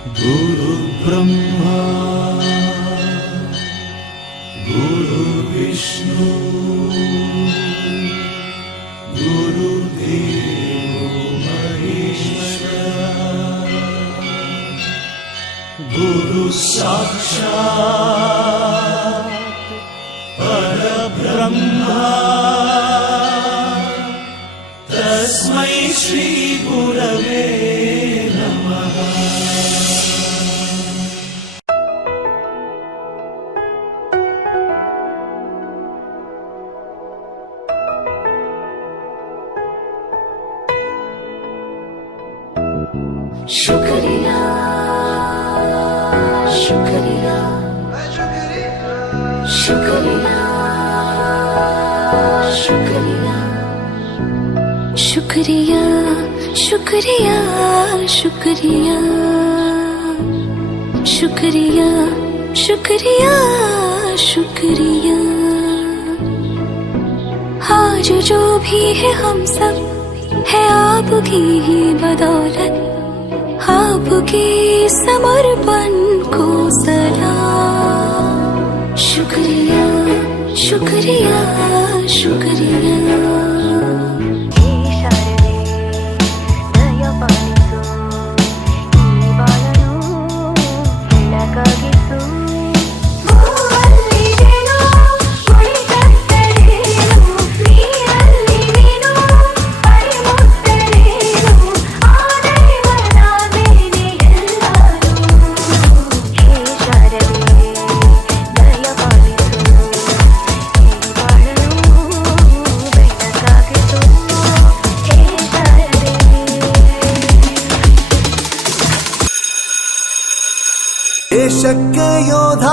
गुरु ब्रह्मा गुरु विष्णु गुरुदेवो महेश्वरा गुरु साक्षात् परब्रह्मा तस्मै श्री गुरवे नमः। शुक्रिया शुक्रिया शुक्रिया शुक्रिया शुक्रिया शुक्रिया शुक्रिया शुक्रिया शुक्रिया शुक्रिया। आज जो भी है हम सब है आपकी ही बदौलत, आपके समर्पण को सलाम। शुक्रिया शुक्रिया शुक्रिया। ದೇಶಕ್ಕೆ ಯೋಧ,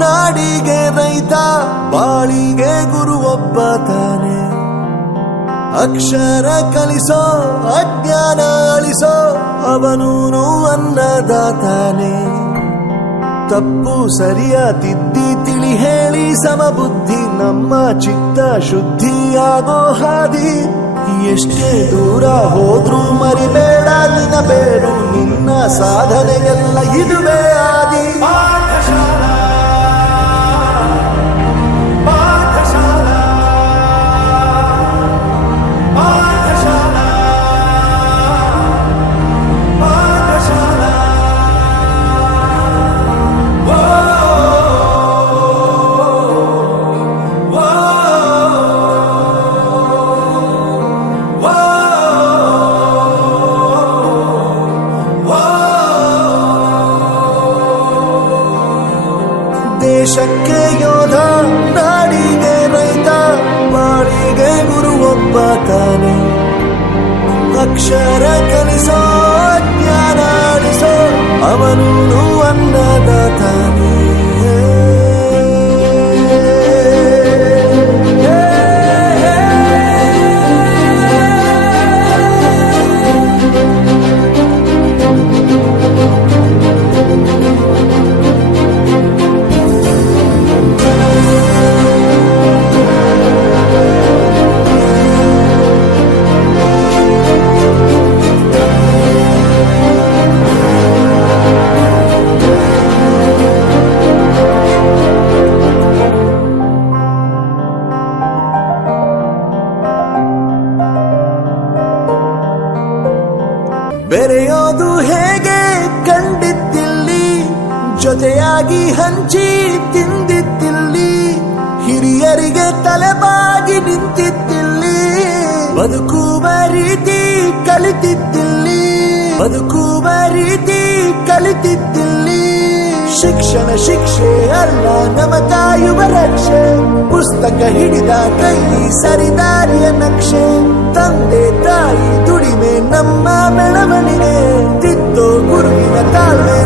ನಾಡಿಗೆ ರೈತ, ಬಾಳಿಗೆ ಗುರು ಒಬ್ಬ ತಾನೆ. ಅಕ್ಷರ ಕಲಿಸೋ, ಅಜ್ಞಾನ ಅಳಿಸೋ, ಅವನೂನು ಅನ್ನದಾತಾನೆ. ತಪ್ಪು ಸರಿಯ ತಿದ್ದಿ ತಿಳಿ ಹೇಳಿ ಸಮಬುದ್ಧಿ ನಮ್ಮ ಚಿತ್ತ ಶುದ್ಧಿಯಾಗೋ ಹಾದಿ. ಎಷ್ಟೇ ದೂರ ಹೋದ್ರೂ ಮರಿಬೇಡ ನಿನ್ನ ಬೇರು, ನಿನ್ನ ಸಾಧನೆಗೆಲ್ಲ ಇದುವೇ ಆದಿ. ಪಾಠಶಾಲಾ ಪಾಠಶಾಲಾ ಪಾಠಶಾಲಾ ಪಾಠಶಾಲಾ. ದೇಶಕ್ಕೆ ಯೋಧ, ನಾಡಿಗೆ ರೈತ, ಬಾಳಿಗೆ ಗುರು ಒಬ್ಬ ತಾನೆ. ಅಕ್ಷರ ಕಲಿಸೋ, ಜ್ಞಾನ ಅಳಿಸೋ, ಅವನೂನು ಅನ್ನದಾತಾನೆ. ಬೆರೆಯೋದು ಹೇಗೆ ಕಂಡಿದ್ದಿಲ್ಲಿ, ಜೊತೆಯಾಗಿ ಹಂಚಿ ತಿಂದಿದ್ದಿಲ್ಲಿ, ಹಿರಿಯರಿಗೆ ತಲೆಬಾಗಿ ನಿಂತಿದ್ದಿಲ್ಲಿ, ಬದುಕುವ ರೀತಿ ಕಲಿತಿದ್ದಿಲ್ಲಿ, ಬದುಕುವ ರೀತಿ ಕಲಿತಿದ್ದಿಲ್ಲಿ. ಶಿಕ್ಷಣ ಶಿಕ್ಷೆ ಅಲ್ಲ ನಮ ಕಾಯುವ ರಕ್ಷೆ, ಪುಸ್ತಕ ಹಿಡಿದ ಕೈ ಸರಿದಾರಿಯ ನಕ್ಷೆ. ತಂದೆ ತಾಯಿ ದುಡಿಮೆ ನಮ್ಮ ಬೆಳವಣಿಗೆ, ತಿದ್ದೋ ಗುರುವಿನ ತಾಳ್ಮೆ